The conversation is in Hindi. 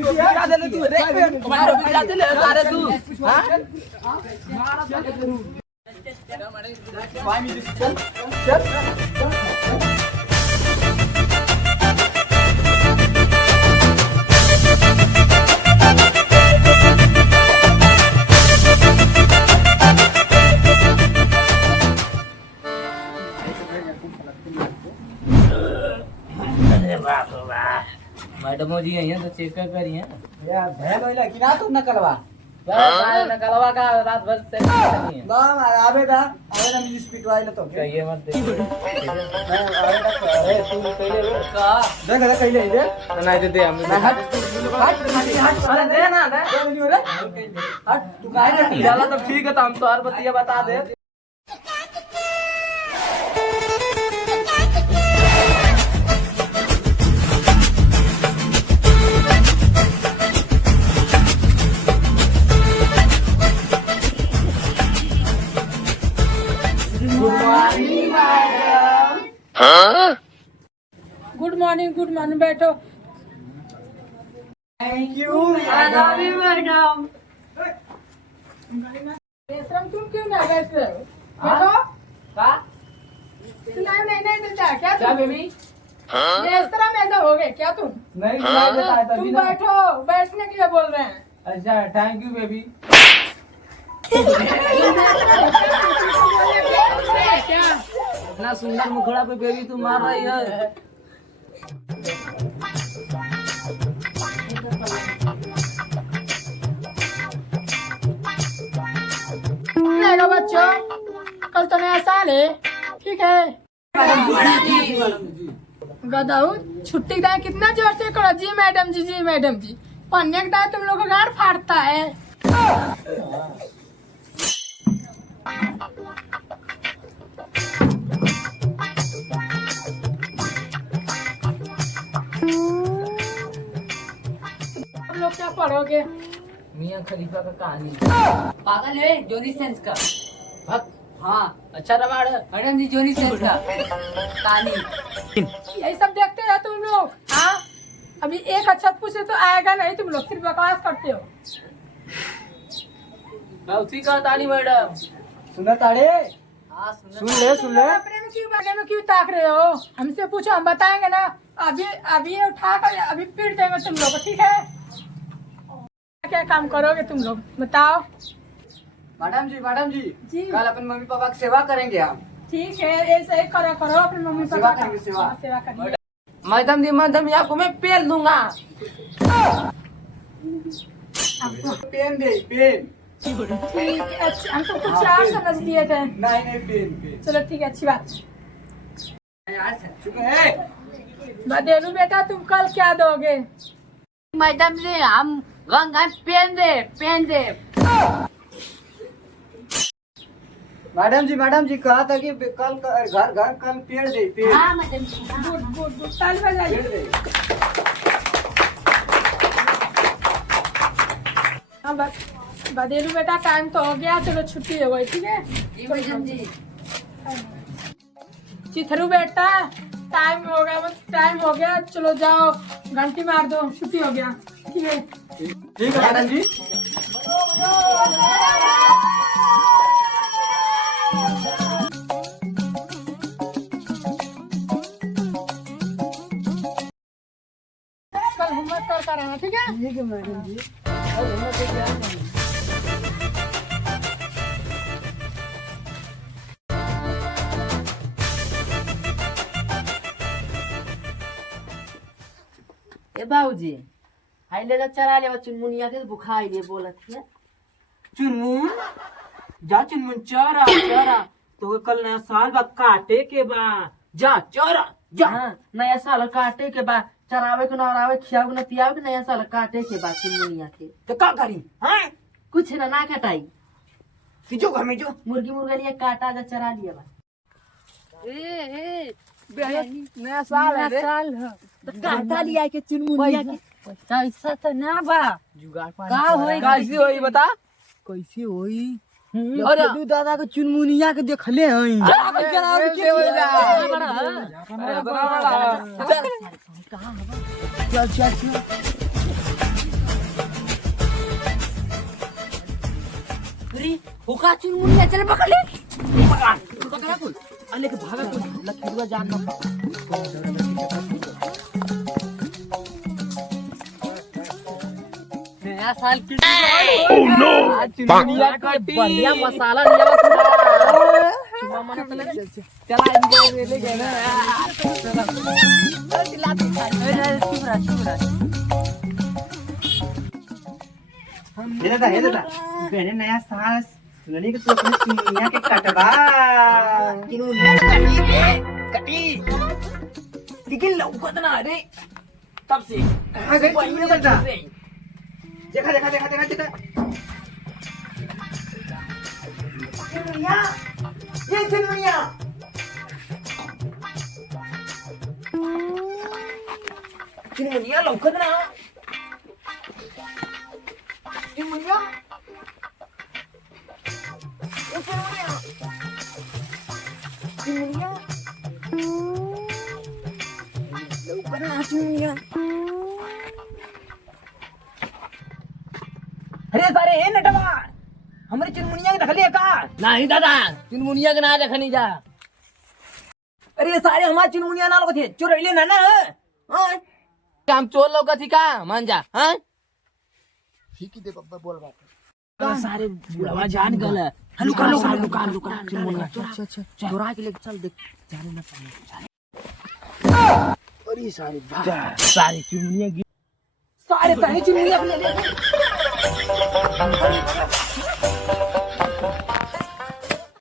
बिगड़ा दे तू रे मारो बिगड़ा दे अरे तू हां चल चल मैडम जी यहाँ तो चेक करी है यार भैया लोइला कि ना तुम नकलवा नकलवा का रात भर से नहीं है ना आवेदा म्यूजिक पिटवाइला तो कहिए मत दे आवेदा अरे तू पहले वो का देख देख कहिले दे नहीं दे हम हट अरे दे ना दे नहीं हो रे हट तू काहे करती चला तो ठीक है तो हम तो और बतिया बता दे गुड मॉर्निंग बैठो। थैंक यू मैडम बेशरम तुम क्यों ना बैठ रहे हो? बैठो। का सुनाई नहीं देता क्या क्या तुम? बेबी बेशरम ऐसा हो गए क्या तुम? नहीं सुनाई देता है तुम तभी ना बैठो, बैठने के लिए बोल रहे हैं। अच्छा थैंक यू बेबी क्या इतना सुंदर मुखड़ा पे बेबी तू मार रही है रहेगा बच्चों, कल तो नया साल है, ठीक है? गदाऊ छुट्टी का कितना जोर से करो जी मैडम जी पन्ने का तुम लोग का गाड़ फाड़ता है। आप लोग क्या पढ़ोगे? मियां खलीफा का कहानी पागल है जोनी सेंस का। हाँ अच्छा रमाड़ मैडम जी जोनी सेंस का कहानी। यही सब देखते हो तुम लोग? हाँ अभी एक अच्छा पूछे तो आएगा नहीं, तुम लोग सिर्फ बकवास करते हो। मैं उसी का ताली मैडम सुना ताड़े हाँ सुन ले अपने में क्यों ताक रहे हो? हमसे पूछो, हम बताएंगे ना। अभी उठा कर अभी पीट देंगे तुम लोग, ठीक है? क्या काम करोगे तुम लोग बताओ? मैडम जी जी। कल अपन मम्मी पापा की सेवा करेंगे हम। ठीक है ऐसे ही करो अपने मम्मी सेवा पापा का। करेंगे, सेवा। हाँ, सेवा करेंगे। मैडम जी आपको मैं पेल दूंगा पेन दे पेन ठीक है, अच्छा हम तो कुछ और समझ लिए थे। नहीं पेन चलो ठीक है, अच्छी बात। चुप है बदेलू बेटा तुम कल क्या दोगे? मैडम जी हम गंगा पेन दे मैडम जी कहा था कि कल घर कल पेड़ दे पेड़ हाँ मैडम जी हाँ। गुड ताली बजाइए। पेड़ दे हाँ बदेलू बेटा टाइम तो हो गया, चलो छुट्टी हो गई, ठीक है? जी मैडम जी। चिथरू बेटा टाइम हो गया, चलो जाओ घंटी मार दो, छुट्टी हो गया, ठीक है? ठीक है मैडम जी। कल होमवर्क करता रहना, ठीक है? ठीक है मैडम जी। ए बाबूजी हाई ले चरा ले चुनमुनिया के बुखार ये बोलत है। चुनमुन जा चुनमुन चरा तो कल नया साल बा काटे के बा जा चरा जा हाँ नया साल काटे के बाद चरावे को नरावे खियावे न पियावे के नया साल काटे के बाद चुनमुनिया के तो का करी हैं कुछ ना कटाई कि जो घर में जो मुर्गी मुर्गा लिए काटा जा चरा लिया बा। नया साल है रे तो काटा लिया के चुनमुनिया के पैसा तो ना बा जुगाड़ का होई कैसे होई बता कैसे होई अरे दू दादा के चुनमुनिया के देखले हई चल चल चल अरे होका चुनमुनिया चल पकड़ ले पकड़ा कुल अले के भागा कुल लखीवा जान ना नया साल की चुनमुनिया का बढ़िया मसाला लिया चुम्मा मना चला एंजॉय ले गए ना हे दादा बेने नया साल सुननी के तू अपने चुनमुनिया के कटवा चुनमुनिया कटी कटी लेकिन लौकत ना रे तब से कहां गई चुनमुनिया बेटा देखा देखा देखा देखा देखा चुनमुनिया ये चुनमुनिया चुनमुनिया लौकत ना चुनमुनिया चुनमुनिया लौकत ना चुनमुनिया अरे सारे ए नटवा हमरे चुनमुनिया के रखले का नहीं दादा चुनमुनिया के ना रखनी जा अरे सारे हमार चुनमुनिया ना लोग थे चोरैले ना ना हां काम चोर लोग थी का मान जा हां ठीक ही दे बब्बा बोल बात सारे बुढ़वा जान गल लुका लुका लुका लुका चुनमुनिया अच्छा चोरा के लेके चल देख जाने ना पाए अरे सारे सारे चुनमुनिया सारे तहे चुनमुनिया ले ले